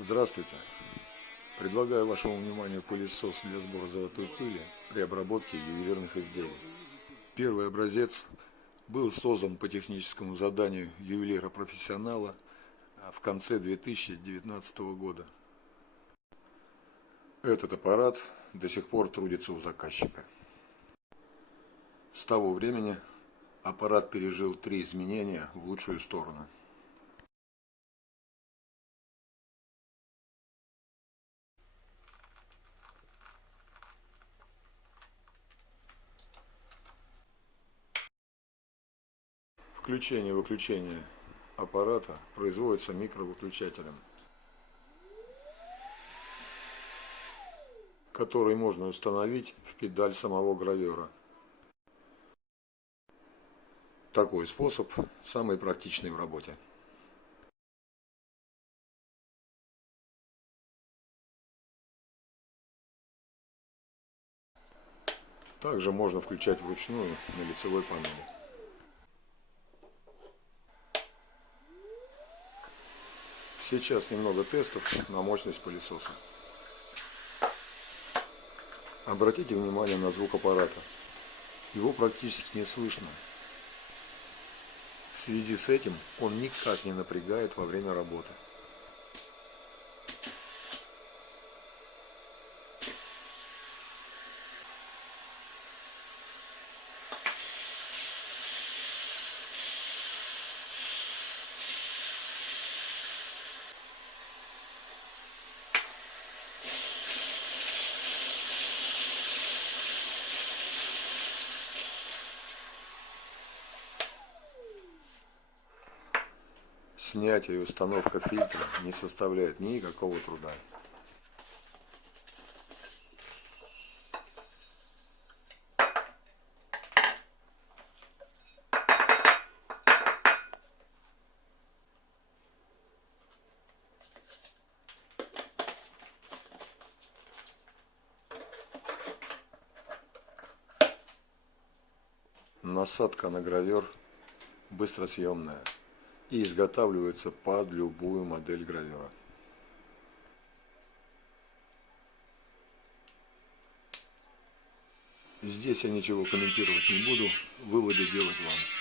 Здравствуйте! Предлагаю вашему вниманию пылесос для сбора золотой пыли при обработке ювелирных изделий. Первый образец был создан по техническому заданию ювелира-профессионала в конце 2019 года. Этот аппарат до сих пор трудится у заказчика. С того времени аппарат пережил 3 изменения в лучшую сторону. Включение и выключение аппарата производится микровыключателем, который можно установить в педаль самого гравера. Такой способ самый практичный в работе. Также можно включать вручную на лицевой панели. Сейчас немного тестов на мощность пылесоса. Обратите внимание на звук аппарата. Его практически не слышно. В связи с этим он никак не напрягает во время работы. Снятие и установка фильтра не составляет никакого труда. Насадка на гравер быстросъемная и изготавливается под любую модель гравера. Здесь я ничего комментировать не буду, выводы делать вам.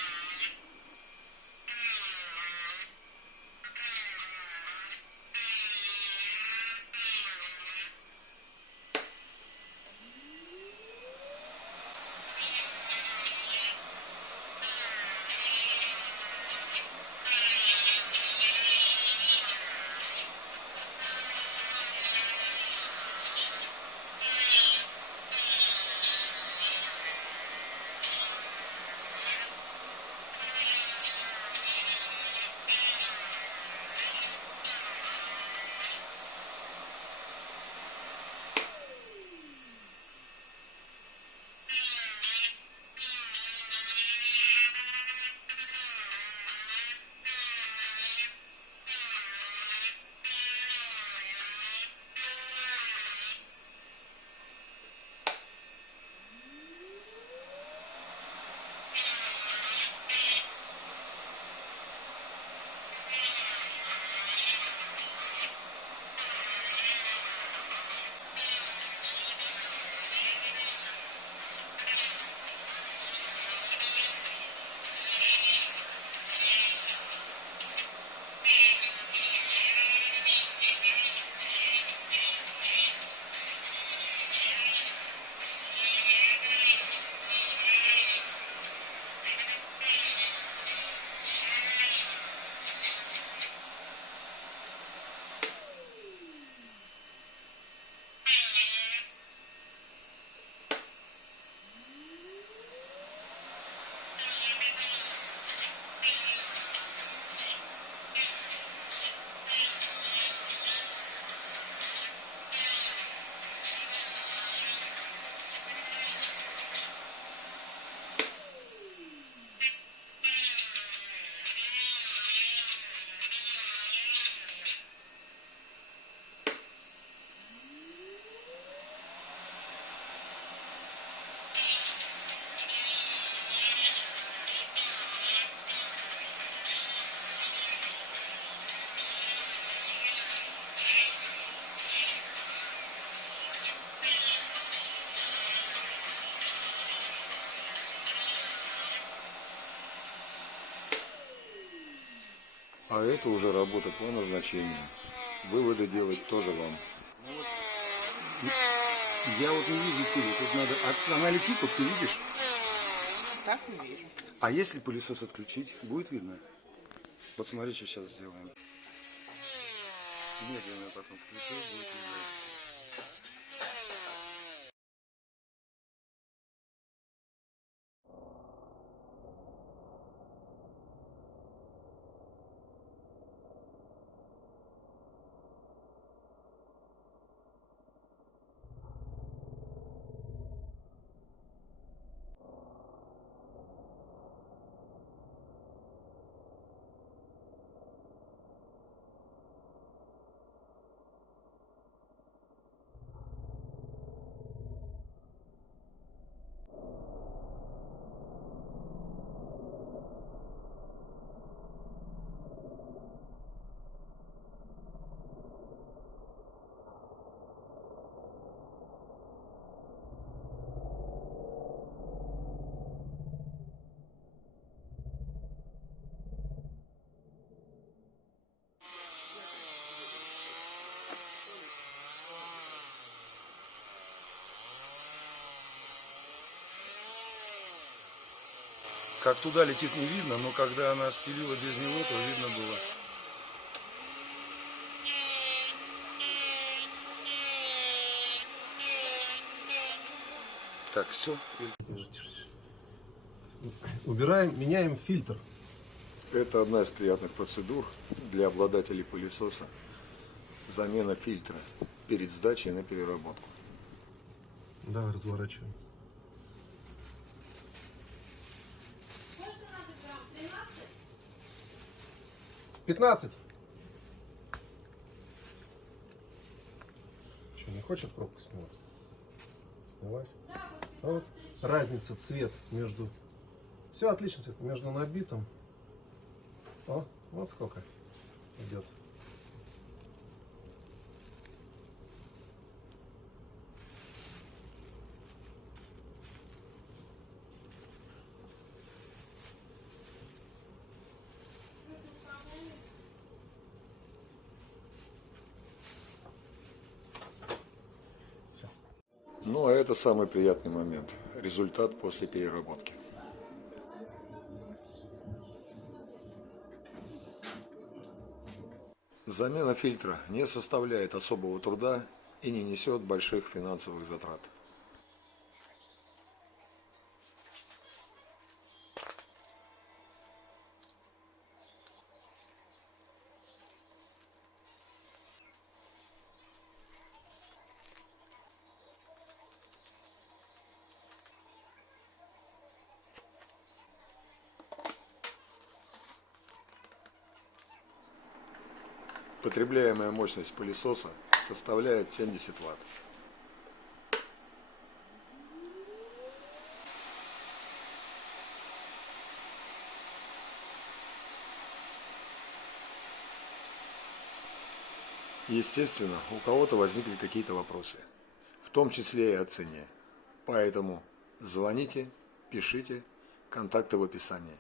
А это уже работа по назначению. Выводы делать тоже вам. Я вот не вижу пыли. Тут надо... Она летит, вот ты видишь? Так не вижу. А если пылесос отключить, будет видно? Вот смотри, что сейчас сделаем. Медленно потом включить, будет видно. Как туда летит, не видно, но когда она спилила без него, то видно было. Так, все. Убираем, меняем фильтр. Это одна из приятных процедур для обладателей пылесоса. Замена фильтра перед сдачей на переработку. Да, разворачиваем. «15». Что, не хочет пробка сниматься? Снялась. Вот разница цвет между... Все отлично цвет между набитым. О, вот сколько идет. Ну, а это самый приятный момент. Результат после переработки. Замена фильтра не составляет особого труда и не несет больших финансовых затрат. Потребляемая мощность пылесоса составляет 70 Вт. Естественно, у кого-то возникли какие-то вопросы, в том числе и о цене. Поэтому звоните, пишите, контакты в описании.